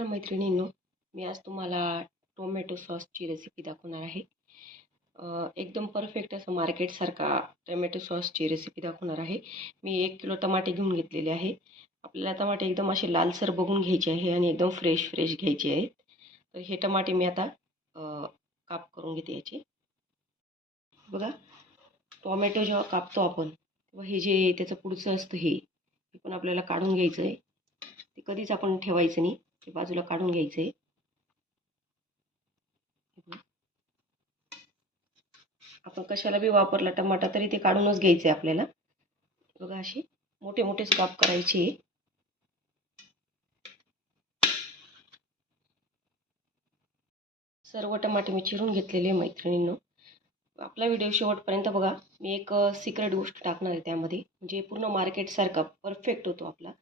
नमस्कार मैत्रिणींनो मी आज तुम्हाला टोमॅटो सॉसची रेसिपी दाखवणार आहे. एकदम परफेक्ट असं मार्केटसारखा टोमॅटो सॉसची रेसिपी दाखवणार आहे. मी एक किलो टमाटे घेऊन घेतलेले आहे. आपल्याला टमाटे एकदम असे लालसर बघून घ्यायचे आहे आणि एकदम फ्रेश फ्रेश घ्यायचे आहेत. तर हे टमाटे मी आता काप करून घेते याचे. बघा टोमॅटो जेव्हा कापतो आपण तेव्हा हे जे त्याचं पुढचं असतं हे हे पण आपल्याला काढून घ्यायचं आहे ते कधीच आपण ठेवायचं नाही. ते बाजूला काढून घ्यायचं. आहे आपण कशाला बी वापरला टमाटा तरी ते काढूनच घ्यायचं आहे आपल्याला. बघा असे मोठे मोठे काप करायचे. सर्व टमाटे मी चिरून घेतलेले मैत्रिणींनो. आपला व्हिडिओ शेवटपर्यंत बघा. मी एक सिक्रेट गोष्ट टाकणार आहे त्यामध्ये. म्हणजे पूर्ण मार्केटसारखा परफेक्ट होतो आपला.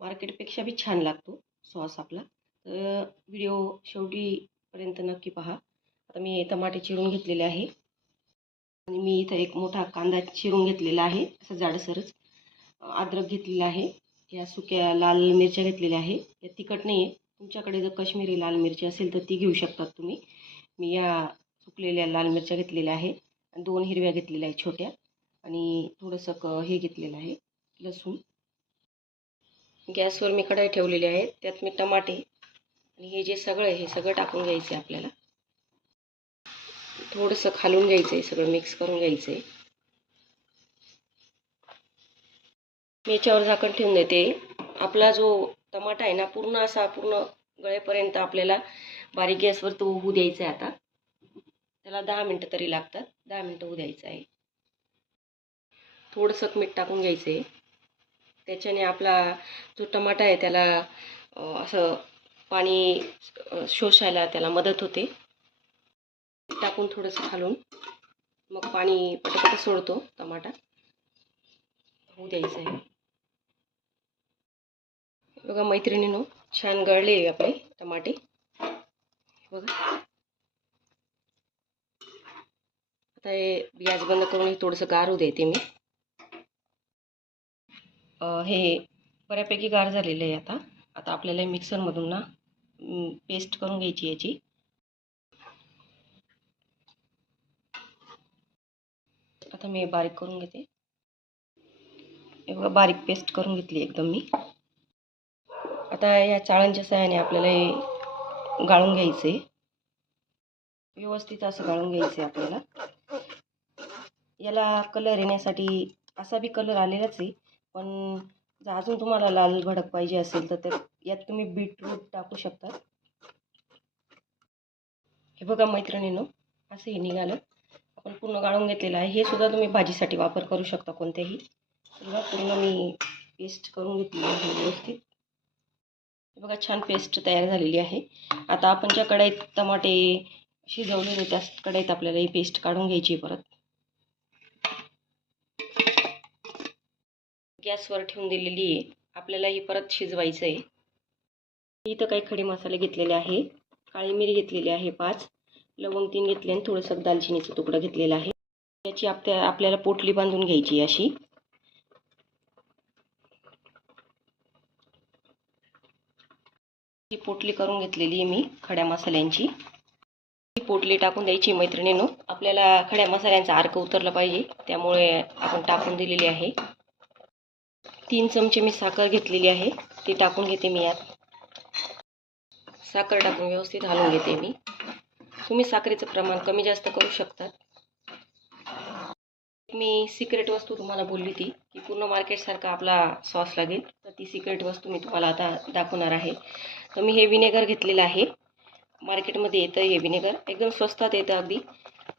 मार्केटपेक्षा बी छान लागतो. सॉस आपला. तर व्हिडिओ शेवटीपर्यंत नक्की पहा. आता मी टमाटे चिरून घेतलेले आहे. आणि मी इथं एक मोठा कांदा चिरून घेतलेला आहे. असं जाडसरच अद्रक घेतलेला आहे. या सुक्या लाल मिरच्या घेतलेल्या आहे. या तिखट नाही आहे तुमच्याकडे जर कश्मीरी लाल मिरची असेल तर ती घेऊ शकतात तुम्ही. मी या सुकलेल्या लाल मिरच्या घेतलेल्या आहे. दोन हिरव्या घेतलेल्या आहेत छोट्या. आणि थोडंसं क हे घेतलेलं आहे. लसूण. गॅसवर मी कढाई ठेवलेली आहे. त्यात मी टमाटे आणि हे जे सगळं आहे हे सगळं टाकून घ्यायचं आहे आपल्याला. थोडंसं खालून घ्यायचं आहे सगळं मिक्स करून घ्यायचं आहे. मी याच्यावर झाकण ठेवून देते. आपला जो टमाटा आहे ना पूर्ण असा पूर्ण गळेपर्यंत आपल्याला बारीक गॅसवर तो होऊ द्यायचा आहे आता. त्याला दहा मिनटं तरी लागतात. दहा मिनटं होऊ द्यायचं आहे. थोडंसं मीठ टाकून घ्यायचं आहे. त्याच्याने आपला जो टमाटा आहे त्याला असं पाणी शोषायला त्याला मदत होते. टाकून थोडंसं खालून मग पाणी पटापट सोडतो टमाटा. होऊ द्यायचं आहे बघा मैत्रिणीनो छान गळले आपले टमाटे. बघा. आता हे गॅस बंद करून हे थोडंसं गारू देते मी. हे बऱ्यापैकी गार झालेलं आहे आता. आता आपल्याला मिक्सरमधून ना पेस्ट करून घ्यायची याची. आता मी बारीक करून घेते. हे बघा बारीक पेस्ट करून घेतली एकदम मी. आता या चाळणच्या सहाय्याने आपल्याला हे गाळून घ्यायचं आहे. व्यवस्थित असं गाळून घ्यायचं आहे आपल्याला. याला कलर येण्यासाठी असा बी कलर आलेलाच आहे पण अजून तुम्हाला लाल भडक पाहिजे असेल तर त्यात यात तुम्ही बीटरूट टाकू शकता हे बघा मैत्रिणीनं असं हे निघालं. आपण पूर्ण गाळून घेतलेलं आहे. हे सुद्धा तुम्ही भाजीसाठी वापर करू शकता कोणत्याही. बघा पूर्ण मी पेस्ट करून घेतली आहे व्यवस्थित. हे बघा छान पेस्ट तयार झालेली आहे. आता आपण ज्या कढईत टमाटे शिजवलेले त्या कढईत आपल्याला ही पेस्ट काढून घ्यायची परत. गॅसवर ठेवून दिलेली आहे. आपल्याला ही परत शिजवायचं आहे. इथं काही खडे मसाले घेतलेले आहे. काळी मिरी घेतलेली आहे पाच. लवंग तीन घेतले आणि थोडंसं दालचिनीचा तुकडा घेतलेला आहे. याची आपल्या आपल्याला पोटली बांधून घ्यायची अशी. ही पोटली करून घेतलेली आहे मी खड्या मसाल्यांची. ही पोटली टाकून द्यायची मैत्रिणीनो. आपल्याला खड्या मसाल्यांचा अर्क उतरला पाहिजे. त्यामुळे आपण टाकून दिलेली आहे. तीन चमचे मी साखर घेतलेली आहे. ती टाकून घेते मी यात. साखर टाकून व्यवस्थित हलवून घेते मी. तुम्ही साखरेचं प्रमाण कमी जास्त करू शकतात. मी सिक्रेट वस्तू तुम्हाला बोलली ती की पूर्ण मार्केटसारखा आपला सॉस लागेल. तर ती सिक्रेट वस्तू मी तुम्हाला आता दाखवणार आहे. तर मी हे विनेगर घेतलेलं आहे. मार्केटमध्ये येतं हे विनेगर एकदम स्वस्तात येतं अगदी.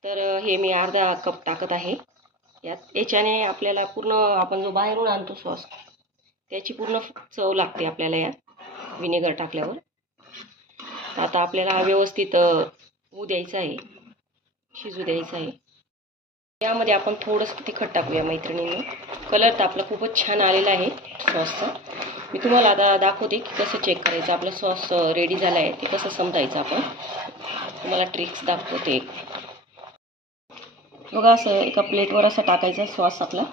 तर हे मी अर्धा कप टाकत आहे. यात याच्याने आपल्याला पूर्ण आपण जो बाहेरून आणतो सॉस त्याची पूर्ण चव लागते आपल्याला यात विनेगर टाकल्यावर. तर आता आपल्याला व्यवस्थित होऊ द्यायचं आहे शिजू द्यायचं आहे. यामध्ये आपण थोडंसं तिखट टाकूया मैत्रिणींनी. कलर तर आपला खूपच छान आलेला आहे सॉसचा. मी तुम्हाला आता दाखवते की कसं चेक करायचं. आपलं सॉस रेडी झालं आहे ते कसं समजायचं आपण. तुम्हाला ट्रिक्स दाखवते. बघा असं एका प्लेटवर असं टाकायचा सॉस आपला.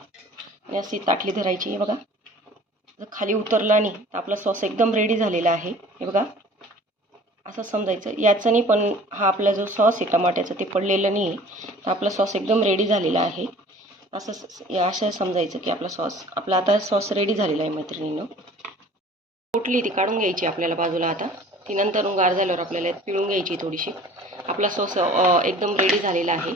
आणि अशी ताटली धरायची बघा. जर खाली उतरला नाही तर आपला सॉस एकदम रेडी झालेला आहे. हे बघा. असं समजायचं. याचं नाही पण हा आपला जो सॉस आहे टमाट्याचा ते पडलेलं नाही आहे. तर आपला सॉस एकदम रेडी झालेला आहे. असं या असं समजायचं की आपला सॉस आपला आता सॉस रेडी झालेला आहे मैत्रिणीनं. पोटली ती काढून घ्यायची आपल्याला बाजूला आता. ती नंतर गार झाल्यावर आपल्याला पिळून घ्यायची थोडीशी. आपला सॉस एकदम रेडी झालेला आहे.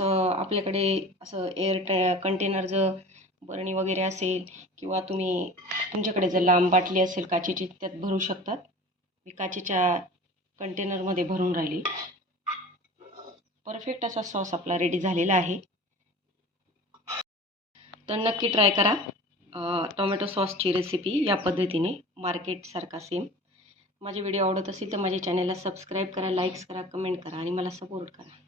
आपल्याकडे असं एअर कंटेनर जर बरणी वगैरे असेल किंवा तुम्ही तुमच्याकडे जर लांब बाटली असेल काचेची त्यात भरू शकतात. मी काचेच्या कंटेनरमध्ये भरून राहिली. परफेक्ट असा सॉस आपला रेडी झालेला आहे. तर नक्की ट्राय करा. टोमॅटो सॉसची रेसिपी या पद्धतीने मार्केटसारखा सेम माझे व्हिडिओ आवडत असेल तर माझ्या चॅनलला सबस्क्राईब करा लाईक्स करा कमेंट करा आणि मला सपोर्ट करा.